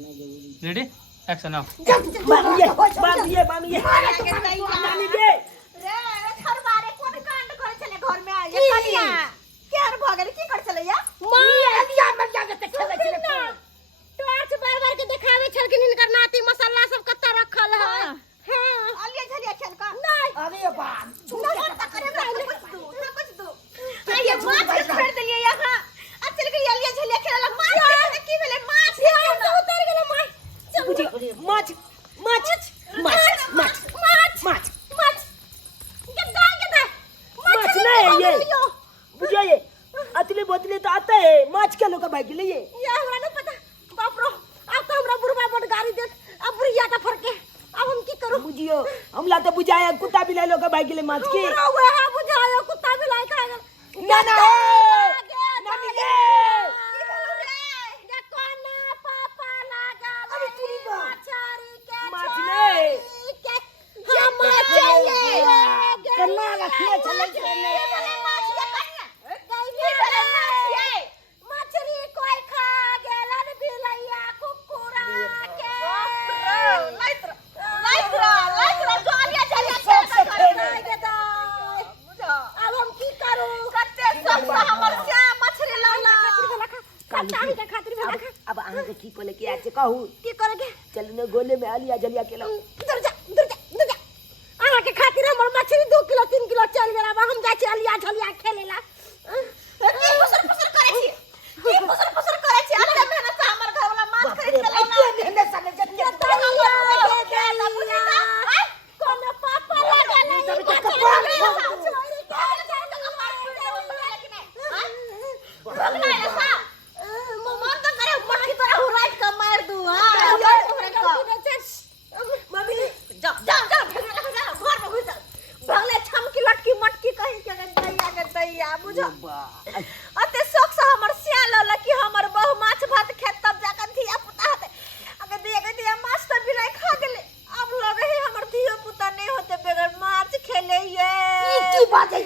ready action now मामिए मामी के रे घर बारे कोन कांड करे चले घर में आए कनिया केर भगल की कर चले या लिया मर जा के खेले चले टॉर्च बार-बार के दिखावे छल कि इनकर नाती मसाला सब कत्ता रखल है हां अलिया झलिया छल का नहीं अरे बाप छुड़ा तक करे कुछ दो ये माछ छोड़ दिलिए यहां अब चल के अलिया झलिया खेला माछ की भेले माछ उतर गेल माछ माछ माछ माछ माछ माछ माछ गद्दा माछ नहीं है ये बुझिए ये अतले बोतले तो आता है माछ क्या लोग भाई के लिए ये हमरा नहीं पता बाप रो अब तो हमरा बुढ़वा बड़ गाड़ी देख अब बुढ़िया का फरके अब हम की करूं बुझियो हमला तो बुझाया कुत्ता बिलाई लोग भाई के लिए माछ के वो है बुझायो कुत्ता भी लायक है ना ना नानी के ये कोना पापा लगा अरे तेरी बा माछारी के माछ नहीं हम चाहिए कन्ना रखिए चले चले मछली कोई खा गेलन बिलैया कुकुरा के लाइट जोलिया चलिया अब हम की करूं कते सब हमर से मछली लौला कचाही के खातिर भेला अब आहा के की कोले के आज कहू की करेगे चल ने गोले में आलिया जलिया के लो इधर जा आहा के खातिर हमर मछली 2 किलो 3 किलो चल गेला अब हम जाय छी अलिया झलिया खेलेला की फसर करे छी अल्लाह मेहनत से हमर घर वाला माछ खरीद के लाना मेहनत से जतिया कोनो पापा लगा नहीं अते शौक से हमर सियाल लकी हमर बहु माछ भात खेत तब जाकर धिया पुता हते अगर देख दिया माछ त बिलाई खा गेले अब लगे है हमर धिया पुता नहीं होते बगैर माछ खेले ये की बात है